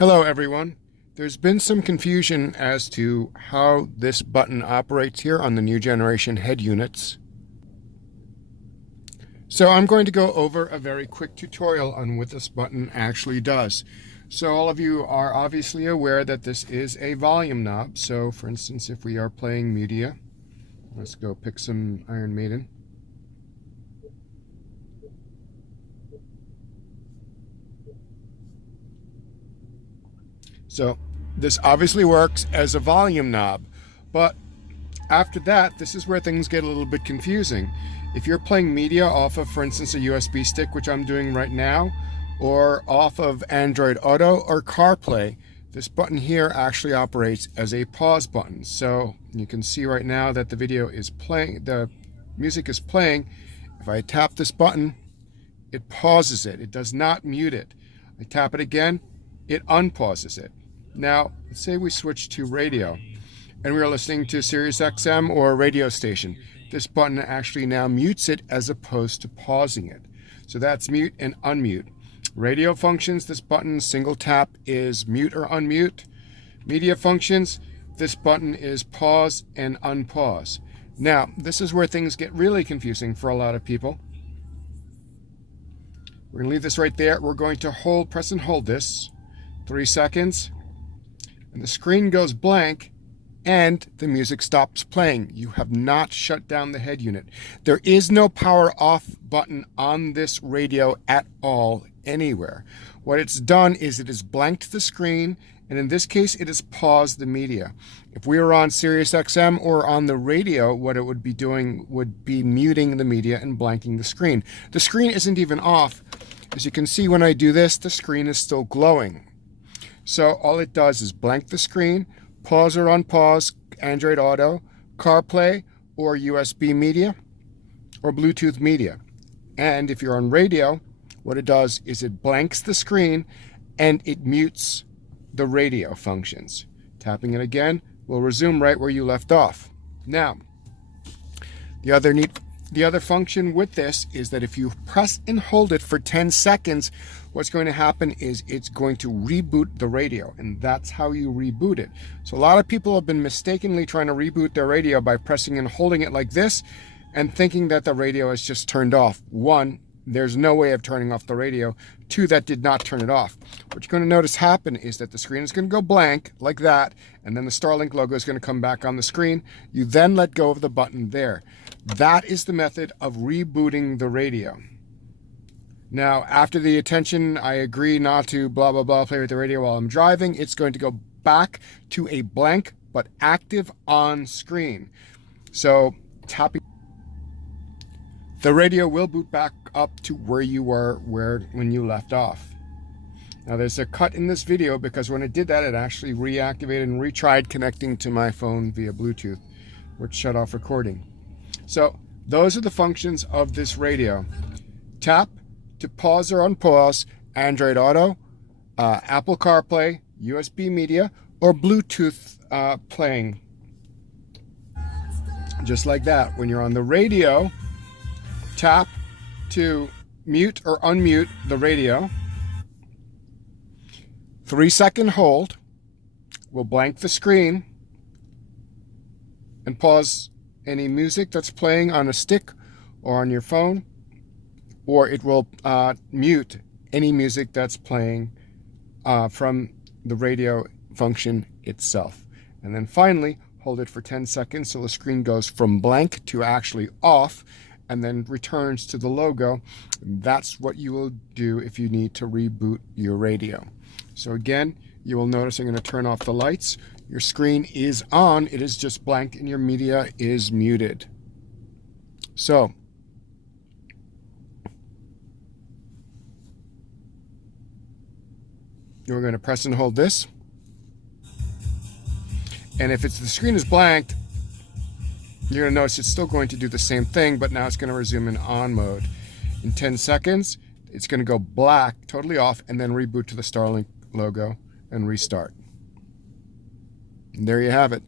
Hello everyone. There's been some confusion as to how this button operates here on the new generation head units. So I'm going to go over a very quick tutorial on what this button actually does. So all of you are obviously aware that this is a volume knob. So for instance, if we are playing media, let's go pick some Iron Maiden. So this obviously works as a volume knob, but after that, this is where things get a little bit confusing. If you're playing media off of, for instance, a USB stick, which I'm doing right now, or off of Android Auto or Carplay, this button here actually operates as a pause button. So you can see right now that the video is playing, the music is playing. If I tap this button, it pauses it. It does not mute it. I tap it again, it unpauses it. Now, let's say we switch to radio and we are listening to Sirius XM or a radio station. This button actually now mutes it as opposed to pausing it. So that's mute and unmute. Radio functions, this button, single tap is mute or unmute. Media functions, this button is pause and unpause. Now, this is where things get really confusing for a lot of people. We're going to leave this right there. We're going to press and hold this 3 seconds. And the screen goes blank and the music stops playing. You have not shut down the head unit. There is no power off button on this radio at all anywhere. What it's done is it has blanked the screen, and in this case it has paused the media. If we were on Sirius XM or on the radio, what it would be doing would be muting the media and blanking the screen. The screen isn't even off. As you can see, when I do this, the screen is still glowing. So all it does is blank the screen, pause or unpause Android Auto, CarPlay, or USB media, or Bluetooth media. And if you're on radio, what it does is it blanks the screen and it mutes the radio functions. Tapping it again will resume right where you left off. Now, the other function with this is that if you press and hold it for 10 seconds, what's going to happen is it's going to reboot the radio, and that's how you reboot it. So a lot of people have been mistakenly trying to reboot their radio by pressing and holding it like this and thinking that the radio is just turned off. One, there's no way of turning off the radio. Two, that did not turn it off. What you're going to notice happen is that the screen is going to go blank like that, and then the Starlink logo is going to come back on the screen. You then let go of the button there. That is the method of rebooting the radio. Now, after the attention, I agree not to blah, blah, blah, play with the radio while I'm driving, it's going to go back to a blank but active on screen. So tapping, the radio will boot back up to where you were when you left off. Now there's a cut in this video because when it did that, it actually reactivated and retried connecting to my phone via Bluetooth, which shut off recording. So those are the functions of this radio. Tap to pause or unpause Android Auto, Apple CarPlay, USB media, or Bluetooth playing. Just like that. When you're on the radio, tap to mute or unmute the radio. 3-second hold will blank the screen and pause any music that's playing on a stick or on your phone, or it will mute any music that's playing from the radio function itself. And then finally, hold it for 10 seconds so the screen goes from blank to actually off and then returns to the logo. That's what you will do if you need to reboot your radio. So again, you will notice I'm going to turn off the lights. Your screen is on, it is just blank, and your media is muted. So we're going to press and hold this. And if the screen is blanked, you're going to notice it's still going to do the same thing, but now it's going to resume in on mode. In 10 seconds, it's going to go black, totally off, and then reboot to the Starlink logo and restart. And there you have it.